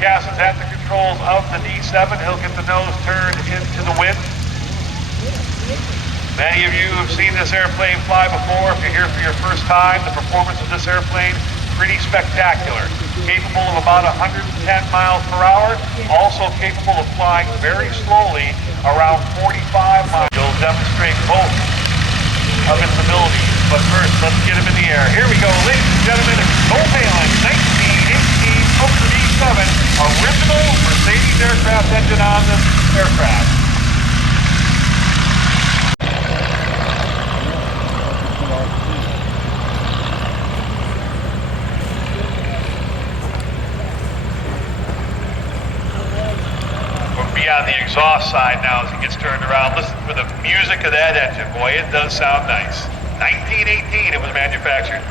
Cass is at the controls of the D7. He'll get the nose turned into the wind. Many of you have seen this airplane fly before. If you're here for your first time, the performance of this airplane, pretty spectacular. Capable of about 110 miles per hour, also capable of flying very slowly, around 45 miles. It'll demonstrate both of its abilities. But first, let's get him in the air. Here we go, ladies and gentlemen. Covalent 1918 Fokker D7, original Mercedes aircraft engine on this aircraft. On the exhaust side now as it gets turned around. Listen for the music of that engine. Boy, it does sound nice. 1918 it was manufactured.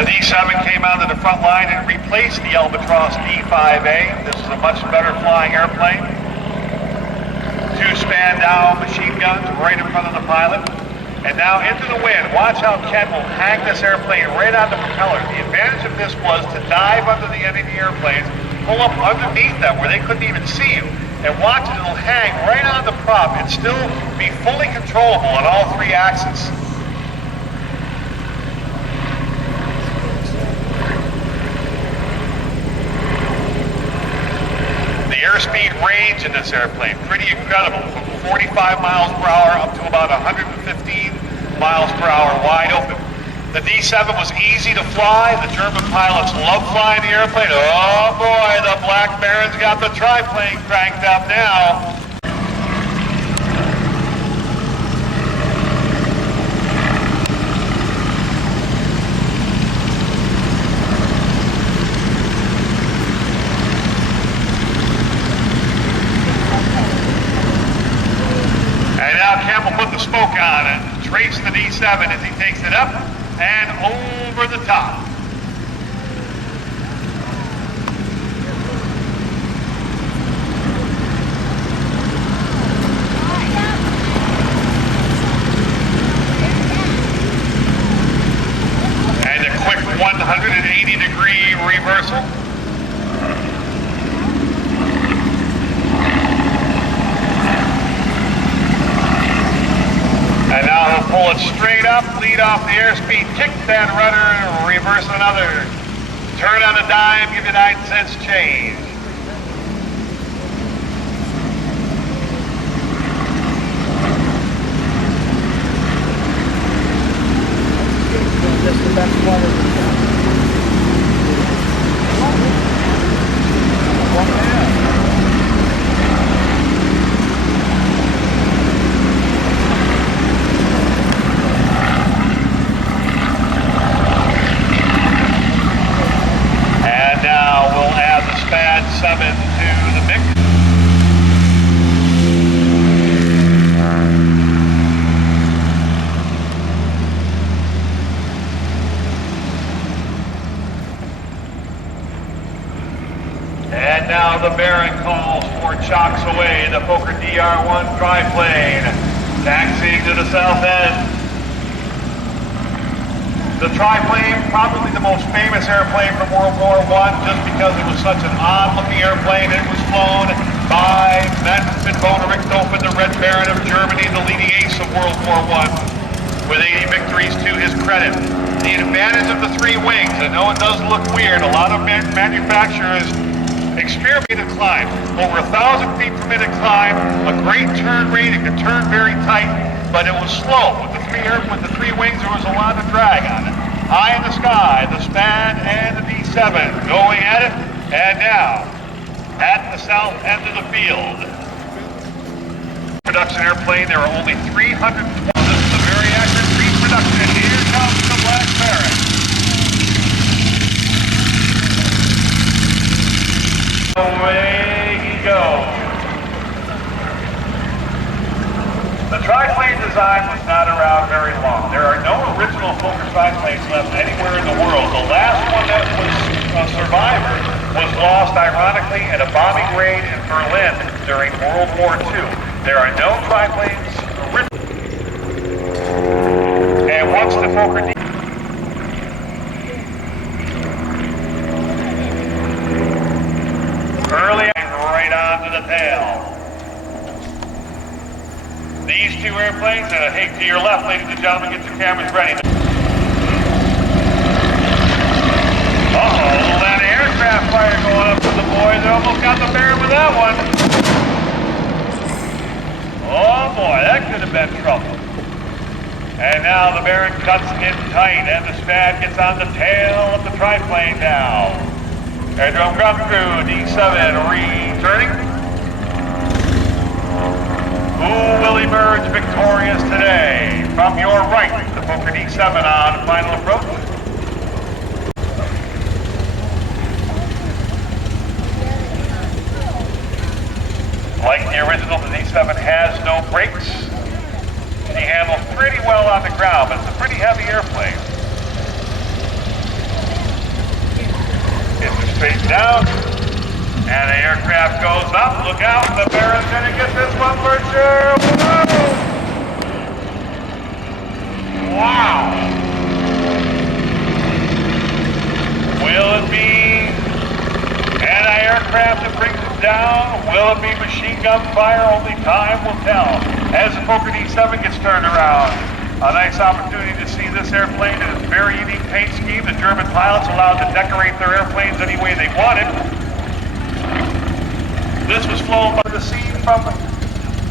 The D7 came onto the front line and replaced the Albatross D5A. This is a much better flying airplane. Two span-down machine guns right in front of the pilot. And now into the wind. Watch how Ken will hang this airplane right on the propeller. The advantage of this was to dive under the enemy airplanes, pull up underneath them where they couldn't even see you, and watch it, it'll hang right on the prop and still be fully controllable on all three axes. The airspeed range in this airplane, pretty incredible, from 45 miles per hour up to about 115 miles per hour wide open. The D7 was easy to fly. The German pilots love flying the airplane. Oh boy, the Black Baron's got the triplane cranked up now. Ken will put the smoke on and trace the D7 as he takes it up and over the top. And a quick 180-degree reversal. And now he'll pull it straight up, lead off the airspeed, kick that rudder, reverse another. Turn on a dime, give you 9 cents change. Just the best one of the SPAD-7 to the mix. And now the Baron calls for chocks away. The Fokker DR1 triplane taxiing to the south end. The triplane, probably the most famous airplane from World War I, just because it was such an odd-looking airplane. It was flown by Manfred von Richthofen, the Red Baron of Germany, the leading ace of World War I, with 80 victories to his credit. The advantage of the three wings, I know it does look weird, a lot of manufacturers experimented climb. Over 1,000 feet per minute climb, a great turn rate, it could turn very tight, but it was slow. With the three wings, there was a lot of drag on it. High in the sky, the SPAD and the D7 going at it, and now at the south end of the field. Production airplane, there are only 312. This is a very accurate reproduction. Here comes the Black Baron. Away he goes. The triplane design was not around very long. There are no original Fokker triplanes left anywhere in the world. The last one that was a survivor was lost, ironically, at a bombing raid in Berlin during World War II. There are no triplanes original. And once the Fokker early right on to the tail. These two airplanes, and hey, to your left, ladies and gentlemen, get your cameras ready. Uh-oh, that aircraft fire going up to the boys. They almost got the bear with that one. Oh boy, that could have been trouble. And now the Baron cuts in tight, and the Spad gets on the tail of the triplane now. Aerodrome ground crew, D7 returning. Who will emerge victorious today? From your right, the Fokker D7 on final approach. Like the original, the D7 has no brakes. She handles pretty well on the ground, but it's a pretty heavy airplane. It's straight down, and the aircraft goes up. Look out, the Baron's gonna get this one for sure. Whoa! Wow! Will it be anti-aircraft that brings it down? Will it be machine gun fire? Only time will tell. As the Fokker D7 gets turned around, a nice opportunity to see this airplane in its very unique paint scheme. The German pilots allowed to decorate their airplanes any way they wanted. This was flown by the scene from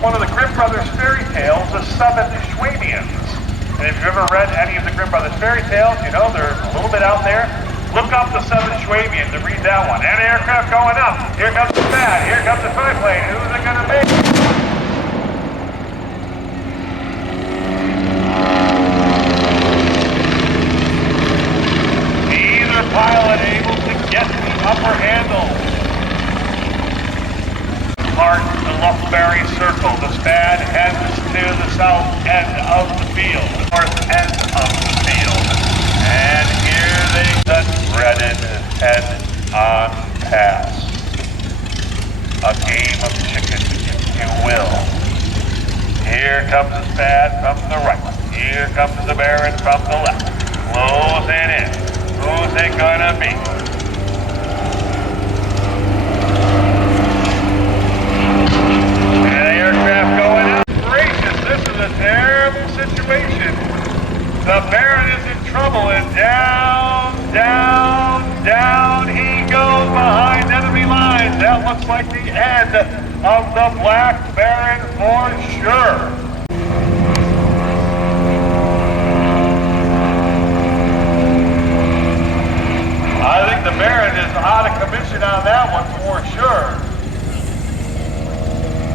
one of the Grimm Brothers fairy tales, The Seven Schwabians. And if you've ever read any of the Grimm Brothers fairy tales, you know they're a little bit out there. Look up The Seven Schwabians and read that one. And aircraft going up. Here comes the Spad. Here comes the triplane. Who's it going to be? Either pilot able to get the upper handle. Mark the Lochbury Circle. The Spad heads to the south end of the field, the north end of the field. And here they the dreaded head-on pass. A game of chicken, if you will. Here comes the Spad from the right. Here comes the Baron from the left. Closing in. Who's it gonna be? Aircraft going out. Gracious, this is a terrible situation. The Baron is in trouble, and down, down, down he goes behind enemy lines. That looks like the end of the Black Baron for sure. I think the Baron is out of commission on that one for sure.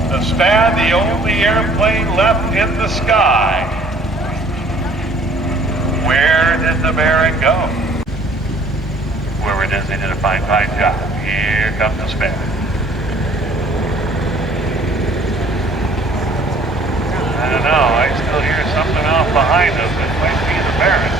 The Spad, the only airplane left in the sky. Where did the Baron go? Whoever it is, they did a fine job. Here comes the Spad. I don't know, I still hear something off behind us. It might be the Baron.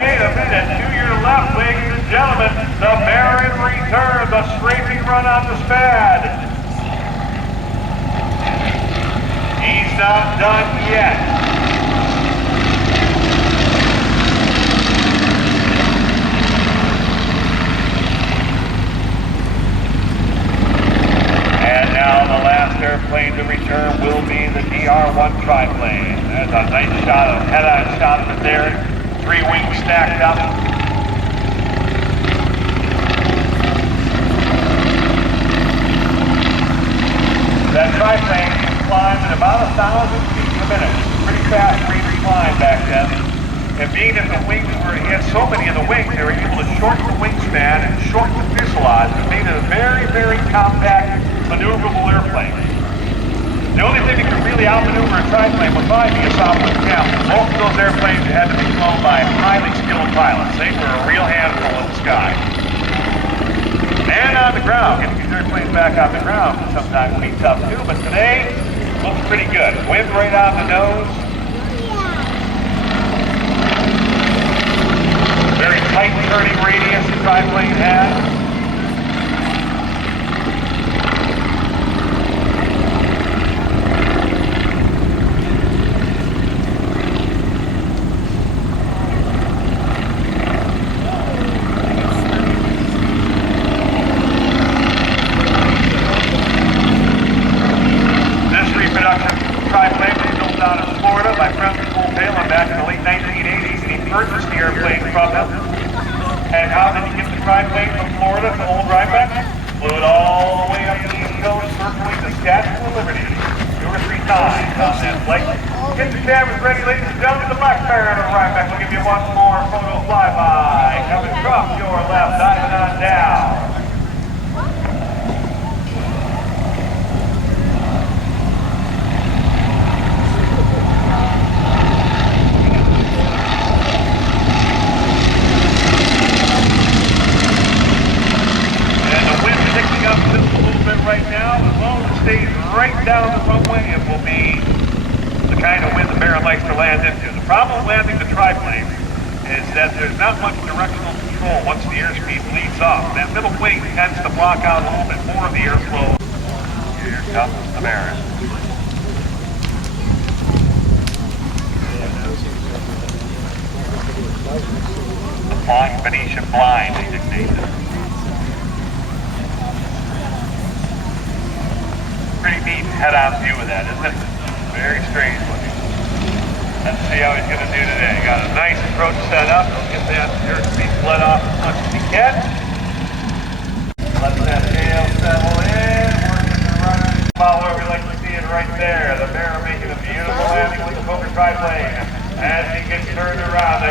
Wait a minute, to your left, ladies and gentlemen, the Baron returns, a scraping run on the Spad. He's not done yet. And now the last airplane to return will be the DR-1 triplane. There's a nice shot, a head-on shot of it there. 3 wings stacked up. That triplane can climb at about 1,000 feet a minute. Pretty fast rate of climb back then. And being that the wings were, he had so many of the wings, they were able to shorten the wingspan and shorten the fuselage. It made it a very, very compact, maneuverable airplane. The only thing that could really outmaneuver a triplane would probably be a Southwest Camel. Both of those airplanes had to be flown by highly skilled pilots. They were a real handful in the sky. And on the ground, getting these airplanes back on the ground can sometimes be tough too, but today looks pretty good. Wind right on the nose. Very tight turning radius the triplane has. Triplane was built out in Florida by Francis Palin back in the late 1980s, and he purchased the airplane from him. And how did he get the triplane from Florida to Old Rhinebeck? Flew it all the way up the East Coast, circling the Statue of Liberty 2 or 3 times on that flight. Get the cameras ready, ladies and gentlemen. The Black Baron of Rhinebeck will give you one more photo flyby. Coming from your left, diving on down. Right now, as long as it stays right down the runway, it will be the kind of wind the Baron likes to land into. The problem with landing the triplane is that there's not much directional control once the airspeed bleeds off. That middle wing tends to block out a little bit more of the airflow. Here comes the Baron. The Flying Venetian Blind, they nicknamed it. Pretty neat head-on view of that, isn't it? Very strange looking. Let's see how he's going to do today. Got a nice approach set up. He'll get that airspeed bled off as much as he can. Let that tail settle in. Working the rudder. Follower, we like to see it right there. The Baron making a beautiful landing with the poker triplane. As he gets turned around.